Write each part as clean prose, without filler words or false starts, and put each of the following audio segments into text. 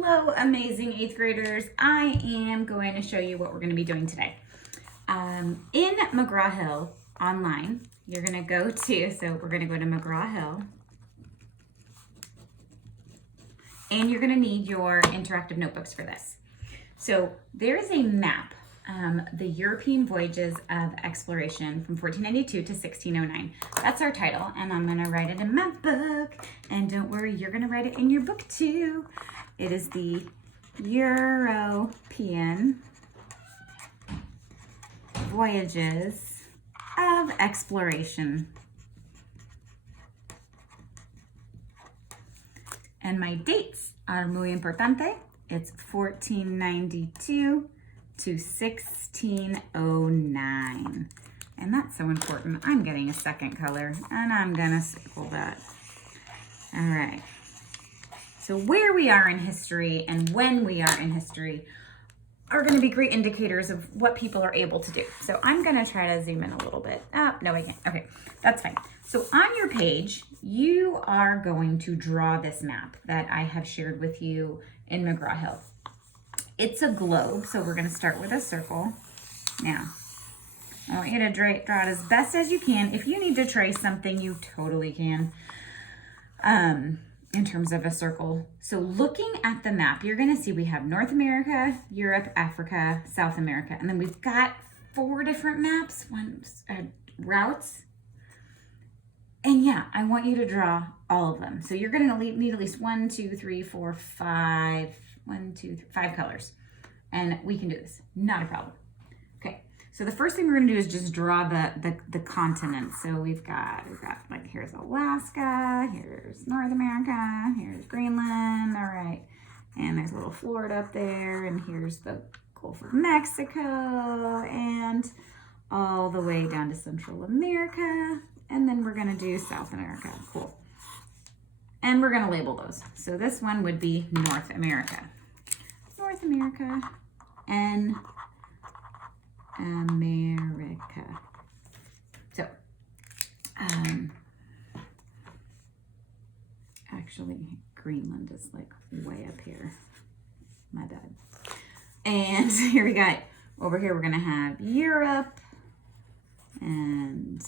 Hello, amazing 8th graders. I am going to show you what we're going to be doing today. In McGraw-Hill online, you're going to go to, so we're going to go to McGraw-Hill, and you're going to need your interactive notebooks for this. So there is a map, the European Voyages of Exploration from 1492 to 1609. That's our title, and I'm going to write it in my book. And don't worry, you're going to write it in your book too. It is the European Voyages of Exploration. And my dates are muy importante. It's 1492 to 1609. And that's so important. I'm getting a second color and I'm gonna circle that. All right. So where we are in history and when we are in history are going to be great indicators of what people are able to do. So I'm going to try to zoom in a little bit. No, I can't. Okay, that's fine. So on your page, you are going to draw this map that I have shared with you in McGraw-Hill. It's a globe, so we're going to start with a circle. Now, I want you to draw it as best as you can. If you need to trace something, you totally can. In terms of a circle. So looking at the map, you're going to see we have North America, Europe, Africa, South America, and then we've got 4 different maps, routes. And yeah, I want you to draw all of them. So you're going to need at least 5 colors. And we can do this, not a problem. Okay, so the first thing we're going to do is just draw the continents. So we've got like, here's Alaska, here's North America, here's Greenland, all right. And there's a little Florida up there, and here's the Gulf of Mexico, and all the way down to Central America. And then we're going to do South America, cool. And we're going to label those. So this one would be North America. North America and America. So, actually, Greenland is like way up here. My bad. And here we got, over here we're gonna have Europe, and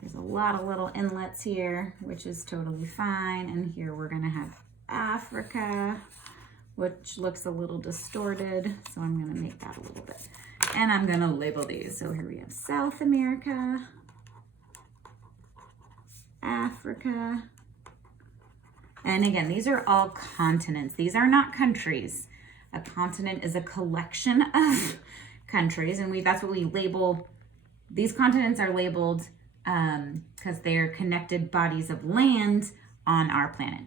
there's a lot of little inlets here, which is totally fine. And here we're gonna have Africa, which looks a little distorted, so I'm gonna make that a little bit. And I'm gonna label these. So here we have South America, Africa. And again, these are all continents. These are not countries. A continent is a collection of countries, and that's what we label. These continents are labeled because they're connected bodies of land on our planet.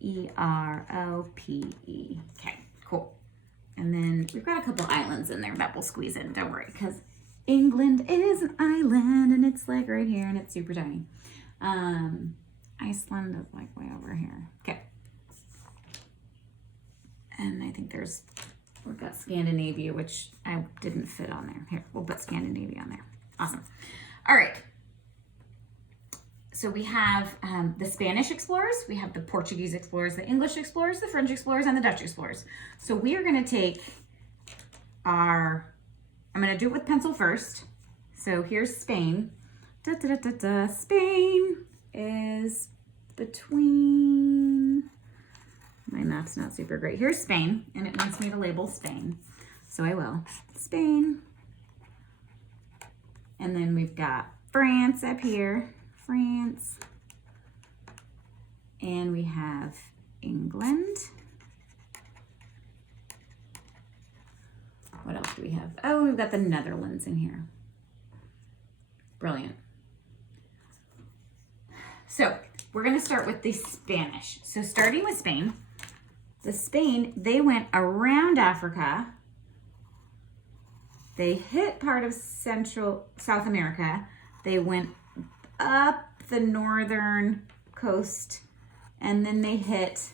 E-R-O-P-E. Okay, cool. And then we've got a couple islands in there that we'll squeeze in, don't worry, because England is an island, and it's like right here, and it's super tiny. Iceland is like way over here. Okay. And I think we've got Scandinavia, which I didn't fit on there. Here, we'll put Scandinavia on there. Awesome. All right. So we have the Spanish explorers, we have the Portuguese explorers, the English explorers, the French explorers, and the Dutch explorers. So we are going to take I'm going to do it with pencil first. So here's Spain. Spain is between, my math's not super great. Here's Spain, and it wants me to label Spain. So I will. Spain. And then we've got France up here. France, and we have England. What else do we have? Oh, we've got the Netherlands in here. Brilliant. So we're going to start with the Spanish. So starting with Spain, they went around Africa. They hit part of South America. They went up the northern coast, and then they hit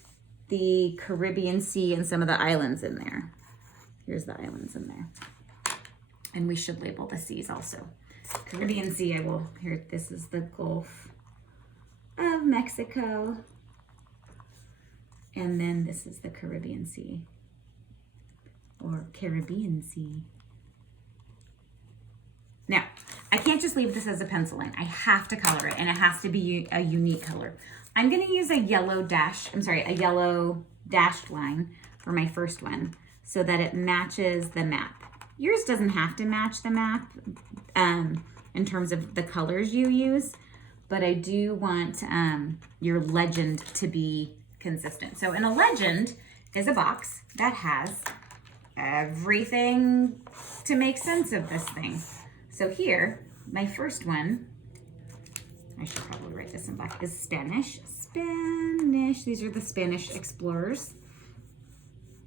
the Caribbean Sea and some of the islands in there. Here's the islands in there. And we should label the seas also. Caribbean Sea, here, this is the Gulf of Mexico. And then this is the Caribbean Sea, or Caribbean Sea. Now, I can't just leave this as a pencil line. I have to color it, and it has to be a unique color. I'm gonna use a yellow dashed line for my first one so that it matches the map. Yours doesn't have to match the map in terms of the colors you use, but I do want your legend to be consistent. So in a legend is a box that has everything to make sense of this thing. So here, my first one, I should probably write this in black, is Spanish. Spanish, these are the Spanish explorers.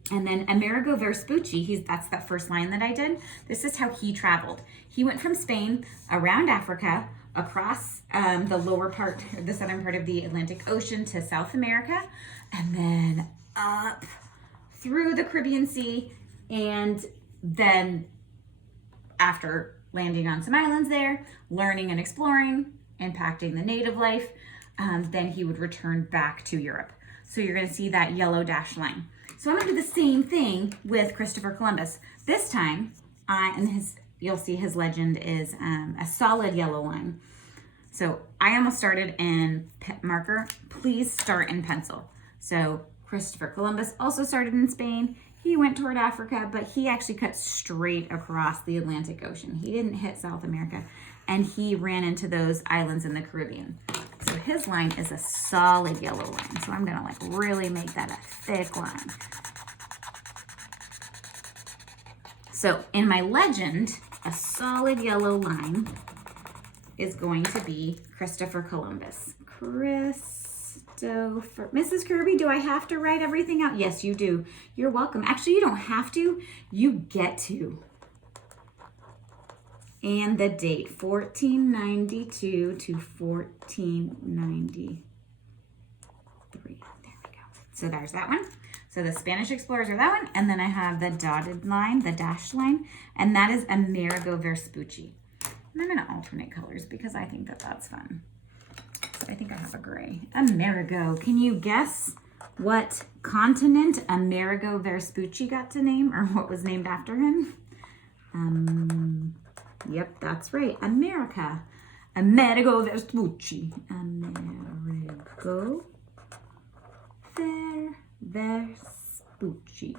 And then Amerigo Vespucci, that's that first line that I did. This is how he traveled. He went from Spain around Africa, across the lower part, the southern part of the Atlantic Ocean to South America, and then up through the Caribbean Sea. And then after landing on some islands there, learning and exploring, impacting the native life, then he would return back to Europe. So you're gonna see that yellow dashed line. So I'm gonna do the same thing with Christopher Columbus. This time, you'll see his legend is a solid yellow line. So I almost started in marker. Please start in pencil. So Christopher Columbus also started in Spain. He went toward Africa, but he actually cut straight across the Atlantic Ocean. He didn't hit South America, and he ran into those islands in the Caribbean. So his line is a solid yellow line. So I'm gonna like really make that a thick line. So in my legend, a solid yellow line is going to be Christopher Columbus. Mrs. Kirby, do I have to write everything out? Yes, you do. You're welcome. Actually, you don't have to. You get to. And the date, 1492 to 1493. There we go. So there's that one. So the Spanish explorers are that one. And then I have the dotted line, the dashed line, and that is Amerigo Vespucci. And I'm going to alternate colors because I think that that's fun. So I think I have a gray. Amerigo. Can you guess what continent Amerigo Vespucci got to name, or what was named after him? Yep, that's right. America. Amerigo Vespucci. Amerigo Vespucci.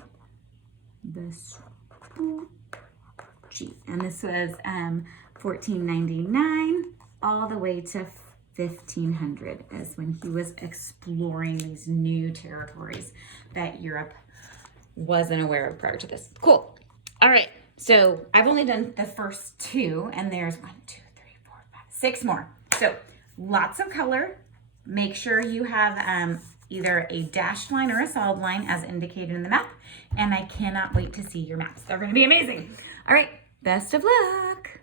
Vespucci. And this was 1499 all the way to 1500 is when he was exploring these new territories that Europe wasn't aware of prior to this. Cool. All right. So I've only done the first two, and there's 1, 2, 3, 4, 5, 6 more. So lots of color. Make sure you have either a dashed line or a solid line as indicated in the map. And I cannot wait to see your maps. They're going to be amazing. All right. Best of luck.